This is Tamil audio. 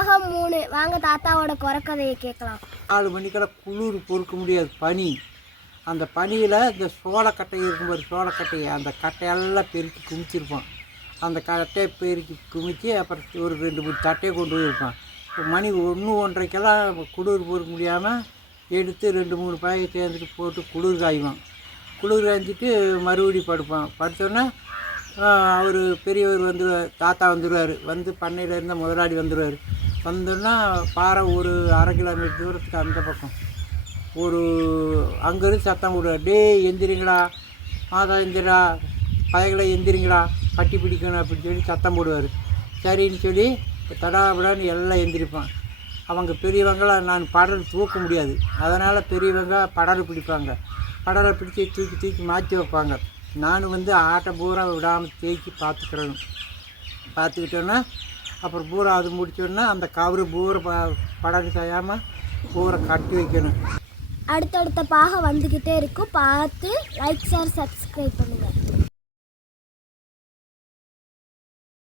பாகம் 3 வாங்க தாத்தாவோட குறக்கதையை கேட்கலாம். 4 மணிக்கெல்லாம் குளிர் பொறுக்க முடியாது, பனி. அந்த பனியில் இந்த சோளக்கட்டை இருக்கும்போது சோளக்கட்டையை அந்த கட்டையெல்லாம் பெருக்கி குமிச்சிருப்பான். அந்த கட்டையை பெருக்கி குமிச்சு அப்புறம் ஒரு 2-3 தட்டையை கொண்டு போயிருப்பான். மணி 1-1:30 குளிர் பொறுக்க முடியாமல் எடுத்து 2-3 பாயை சேர்ந்துட்டு போட்டு குளிர் காய்வான். குளிர் காய்ஞ்சிட்டு மறுபடி படுப்பான். படுத்தோன்னா அவர் பெரியவர் வந்துடுவார், தாத்தா வந்துடுவார். வந்து பண்ணையில் இருந்தால் முதலாளி வந்துடுவார். வந்தோன்னா பாறை ஒரு 1/2 கிலோமீட்டர் தூரத்துக்கு அந்த பக்கம் ஒரு அங்கேருந்து சத்தம் விடுவார். டே எந்திரிங்களா, மாதா எந்திரா, பயங்களை எந்திரிங்களா, பட்டி பிடிக்கணும் அப்படின்னு சொல்லி சத்தம் போடுவார். சரின்னு சொல்லி தடாபடான்னு எல்லாம் எந்திரிப்பான். அவங்க பெரியவங்களாம் நான் படல் தூக்க முடியாது, அதனால் பெரியவங்க படல் பிடிப்பாங்க. படலை பிடிச்சி தூக்கி தூக்கி மாற்றி வைப்பாங்க. நான் ஆட்டை பூரா விடாமல் தேக்கி பார்த்துக்கிட்டோன்னா அப்புறம் பூரா அது முடிச்சோன்னா அந்த கவரு பூரா படகு செய்யாமல் பூரா கட்டி வைக்கணும். அடுத்தடுத்த பாகம் வந்துக்கிட்டே இருக்கும். பார்த்து லைக் ஷேர் சப்ஸ்கிரைப் பண்ணுங்கள்.